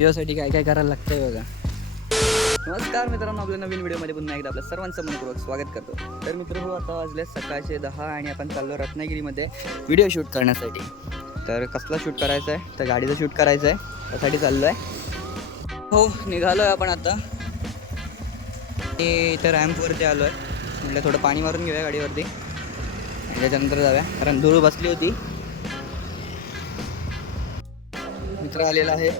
त्यासाठी काय काय करायला लागतंय बघा. नमस्कार मित्रांनो, आपल्या नवीन व्हिडिओमध्ये पुन्हा एकदा आपलं सर्वांचं मनपूर्वक स्वागत करतो. तर मित्रांनो, आता वाजले सकाळचे 10 आणि आपण चाललो रत्नागिरीमध्ये व्हिडिओ शूट करण्यासाठी. तर कसला शूट करायचा आहे, तर गाडीचं शूट करायचं आहे, त्यासाठी चाललो आहे. हो, निघालो आहे आपण आता. इथं रॅम्पवरती आलो आहे. म्हटलं थोडं पाणी मारून घेऊया गाडीवरती आणि त्याच्यानंतर जाऊया, कारण धूळ बसली होती. मित्र आलेला आहे.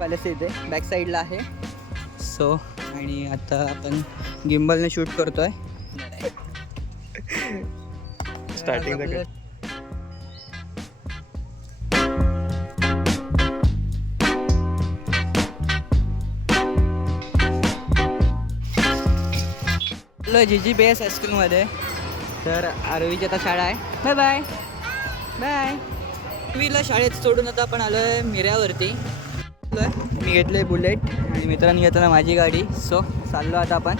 पॅलेस इथे बॅक साईडला आहे. सो आणि आता आपण गिम्बलने शूट करतोय. स्टार्टिंग GGPS हायस्कूलमध्ये. तर आरवीची आता शाळा आहे. Bye bye bye. मीला शाळेत सोडून आता आपण आलो आहे मिऱ्यावरती. मी घेतलं बुलेट आणि मित्रांनी घेतलं माझी गाडी. सो चाललो आता आपण.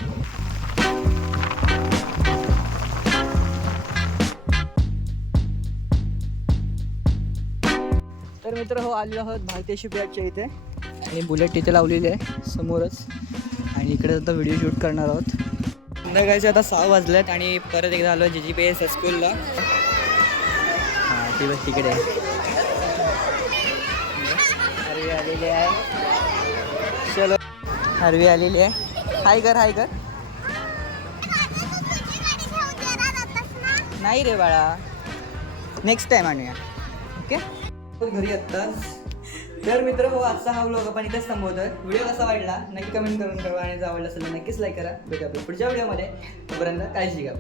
तर मित्र हो, आलेलो आहोत भारतीय शिपयार्डच्या इथे आणि बुलेट तिथे लावलेली आहे समोरच. आणि इकडे आता व्हिडिओ शूट करणार आहोत. संध्याकाळचे आता 6 वाजलेत आणि परत एकदा आलो GGPS हायस्कूलला. हां, ती बस तिकडे हरवी आलेली आहे. चलो, हरवी आलेली आहे. हाय कर, हाय कर. नाही रे बाळा, नेक्स्ट टाइम आणूया. ओके, घरी आत्ताच. तर मित्र हो, आजचा हा व्लॉग आपण इथेच थांबवतोय. व्हिडिओ कसा वाटला नक्की कमेंट करून कळवा आणि जर आवडला असेल तर नक्कीच लाईक करा. भेटू आपल्या पुढच्या व्हिडिओमध्ये. तोपर्यंत काळजी घ्या.